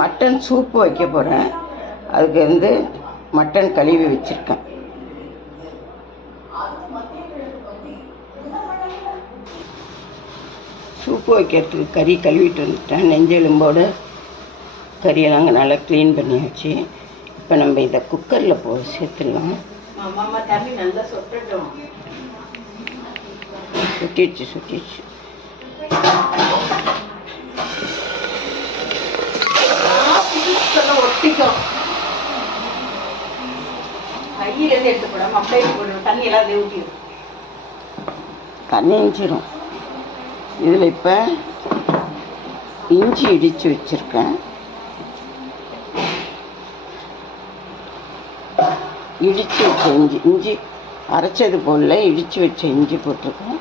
Mutton soup வைக்க போகிறேன். அதுக்கு மட்டன் கழுவி வச்சுருக்கேன். சூப்பு வைக்கிறதுக்கு கறி கழுவிட்டு வந்துட்டேன். நெஞ்செலும்போடு கறியெல்லாம் நல்லா க்ளீன் பண்ணியாச்சு. இப்போ நம்ம இதை குக்கரில் சேர்த்துடலாம். தண்ணி நல்லா சொட்டட்டும். சுட்டிடுச்சு. ஒட்டிக்கும். கையிலேருந்து எடுத்து போடாம அப்படியே போடணும். தண்ணி எல்லாம் ஊற்றிடும். தண்ணி இஞ்சிடும். இதில் இப்போ இஞ்சி இடித்து வச்சுருக்கேன். இடித்து வச்ச இஞ்சி அரைச்சது போல் இடித்து வச்ச இஞ்சி போட்டிருக்கேன்.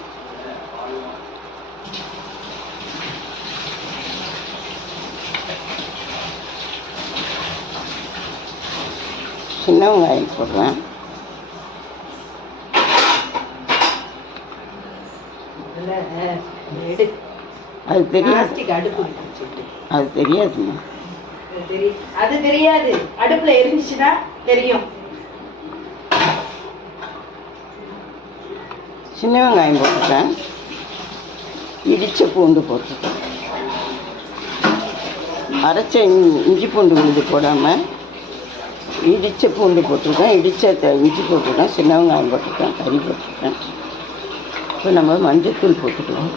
சின்ன வெங்காயம் போடுறேன். அது தெரியாது. அது தெரியாதுமா. அது தெரியாது. அடுப்புல எரிஞ்சிச்சுன்னா தெரியும். சின்ன வெங்காயம் போட்டுருக்கேன். இடித்த பூண்டு போட்டிருக்கேன். அரைச்ச இஞ்சி பூண்டு விழுது போடாமல் இடித்த பூண்டு போட்டிருக்கேன். இடித்த இஞ்சி போட்டிருக்கேன். சின்ன வெங்காயம் போட்டிருக்கேன். கறி போட்டிருக்கேன். இப்போ நம்ம மஞ்சத்தூள் போட்டுக்கலாம்.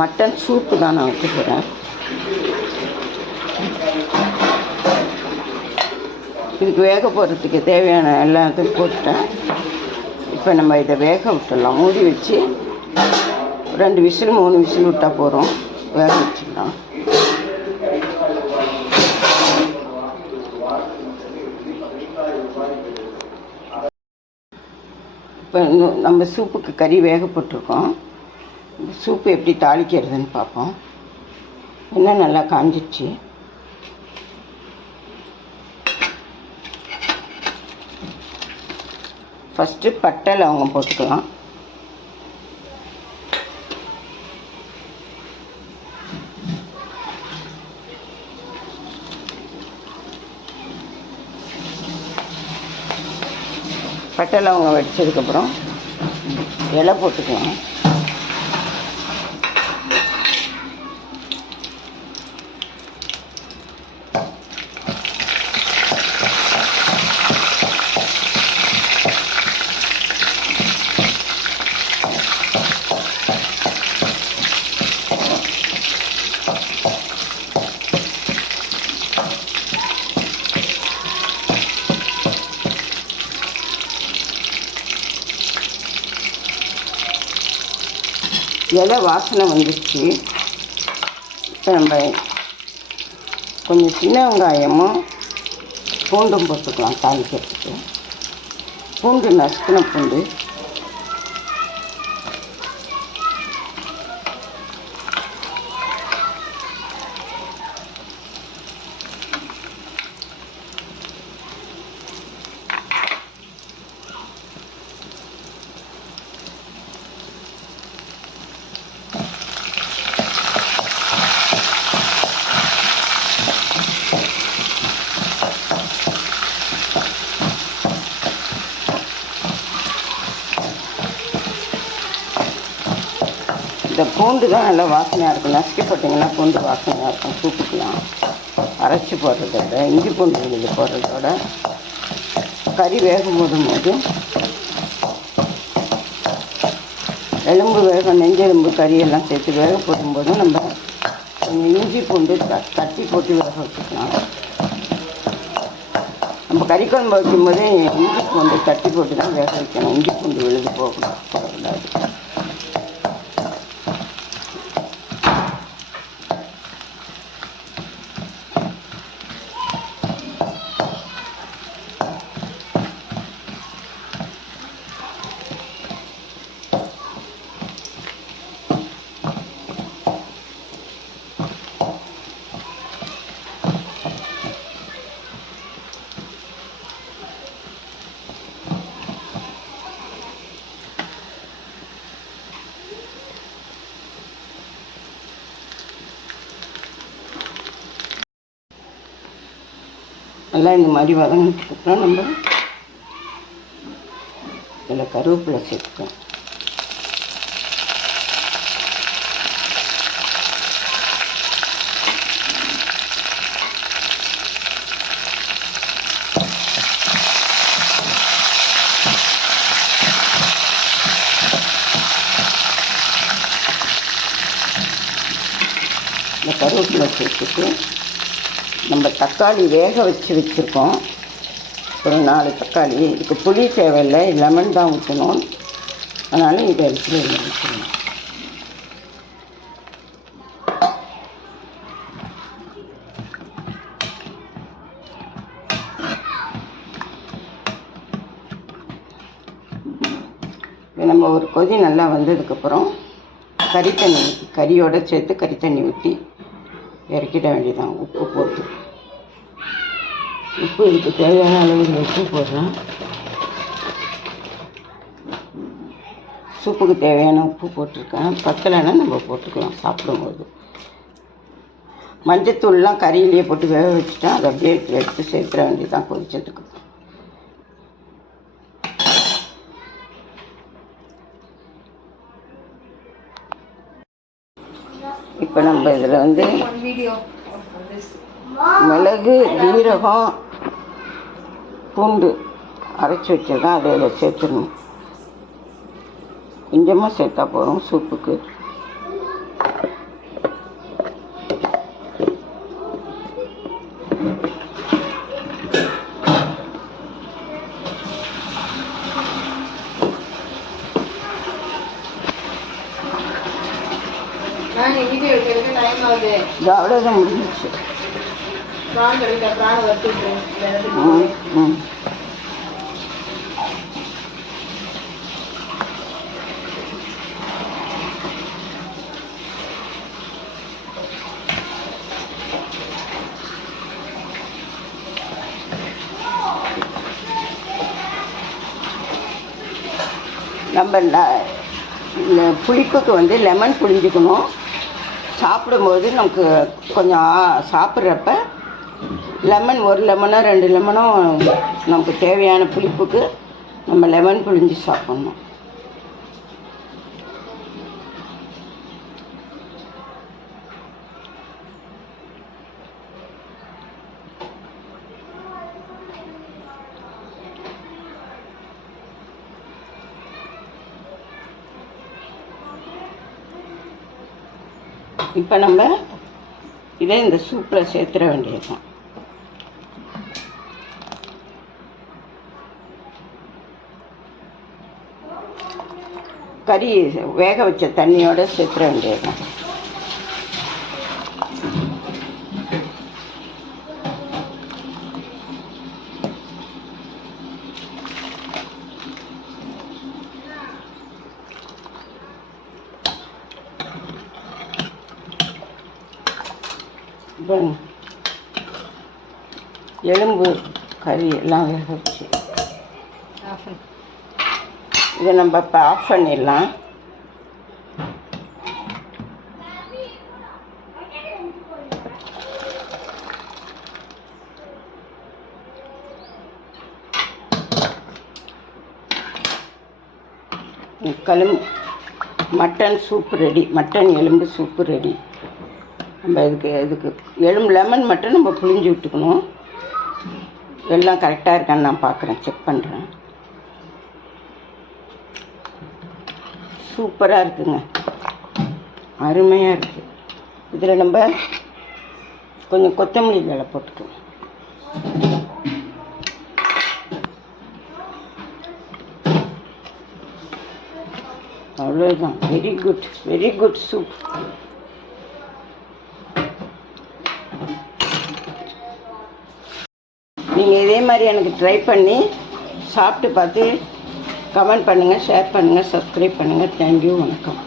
மட்டன் சூப்பு தான் நான் வைக்க போகிறேன். இதுக்கு வேக போடுறதுக்கு தேவையான எல்லாத்தையும் போட்டுட்டேன். இப்போ நம்ம இதை வேக விட்டுடலாம். மூடி வச்சு 2 விசில் 3 விசில் விட்டால் போகிறோம். வேக வச்சிடலாம். இப்போ நம்ம சூப்புக்கு கறி வேக போட்டிருக்கோம். சூப்பு எப்படி தாளிக்கிறதுன்னு பார்ப்போம். எண்ணெய் நல்லா காஞ்சிடுச்சு. ஃபஸ்ட்டு பட்டை லவங்கம் போட்டுக்கலாம். பட்டை லவங்கம் வெடிச்சதுக்கப்புறம் இலை போட்டுக்கலாம். இலை வாசனை வந்துடுச்சு. இப்போ நம்ம கொஞ்சம் சின்ன வெங்காயமும் பூண்டும் போட்டுக்கலாம் தாளிக்கிறதுக்கு. பூண்டு நசுக்கின பூண்டு. இந்த பூண்டு தான் நல்லா வாசனையாக இருக்கும். நசுக்கி போட்டிங்கன்னா பூண்டு வாசனையாக இருக்கும். சூப்புக்கெலாம் அரைச்சி போடுறதோட இஞ்சி பூண்டு விழுது போடுறதோட கறி வேகும் போது எலும்பு வேகம் நெஞ்செலும்பு கறியெல்லாம் சேர்த்து வேக போடும்போதும் நம்ம கொஞ்சம் இஞ்சி பூண்டு தட்டி போட்டு வேக வச்சுக்கலாம். நம்ம கறி குழம்பு வைக்கும்போது இஞ்சி பூண்டு தட்டி போட்டு தான் வேக வைக்கணும். இஞ்சி பூண்டு விழுது போகக்கூடாது. நல்லா இந்த மாதிரி வதங்கினதுக்கப்புறம் நம்ம இதில் கருவேப்பிலை சேர்த்துக்கலாம். இந்த கருவேப்பிலை சேர்த்துட்டு நம்ம தக்காளி வேக வச்சுருக்கோம். ஒரு 4 தக்காளி. இதுக்கு புளி தேவையில்லை, லெமன் தான் ஊற்றணும். அதனால் இதை அரிசியில் ஊற்றணும். நம்ம ஒரு கொதி நல்லா வந்ததுக்கப்புறம் கறி தண்ணி ஊற்றி, கறியோடு சேர்த்து கறி தண்ணி ஊற்றி இறக்கிட வேண்டியதான். உப்பு போட்டு, உப்பு இதுக்கு தேவையான அளவில் உப்பு போடுறேன். சூப்புக்கு தேவையான உப்பு போட்டிருக்கேன். பத்தலைன்னா நம்ம போட்டுக்கலாம் சாப்பிடும்போது. மஞ்சத்தூள்லாம் கறியிலேயே போட்டு வேக வச்சுட்டேன். அதை அப்படியே எடுத்து சேர்த்துற வேண்டியதான் கொதிச்சதுக்கு. இப்போ நம்ம இதில் வந்து மிளகு, ஜீரகம், பூண்டு அரைச்சி வச்சுருக்கேன். அதை இதில் சேர்த்துடணும். கொஞ்சமாக சேர்த்தா போதும் சூப்புக்கு. அவ்வளோதான் முடிஞ்சிச்சு. நம்ம புளிப்புக்கு வந்து லெமன் புளிஞ்சிக்கணும். சாப்பிடும்போது நமக்கு கொஞ்சம் சாப்பிட்றப்ப லெமன், 1 லெமனோ 2 லெமனோ நமக்கு தேவையான புளிப்புக்கு நம்ம லெமன் புளிஞ்சு சாப்பிட்ணும். இப்போ நம்ம இதை இந்த சூப்பில் சேர்த்துட வேண்டியதுதான். கறி வேக வச்ச தண்ணியோடு சேர்த்துட வேண்டியதுதான். எலும்பு கறி எல்லாம் வேக வச்சு இதை நம்ம இப்போ ஆஃப் பண்ணிடலாம். Mutton soup ready. மட்டன் எலும்பு சூப்பு ரெடி. நம்ம இதுக்கு எலும்பு லெமன் மட்டும் நம்ம புளிஞ்சு விட்டுக்கணும். எல்லாம் கரெக்டாக இருக்கான்னு நான் பார்க்குறேன், செக் பண்ணுறேன். சூப்பராக இருக்குங்க, அருமையாக இருக்குது. இதில் நம்ம கொஞ்சம் கொத்தமல்லி இலை போட்டுக்கலாம். அவ்வளோதான். Very good soup. நீங்கள் இதே மாதிரி எனக்கு ட்ரை பண்ணி சாப்பிட்டு பார்த்து கமெண்ட் பண்ணுங்கள், ஷேர் பண்ணுங்கள், சப்ஸ்கிரைப் பண்ணுங்கள். தேங்க்யூ, வணக்கம்.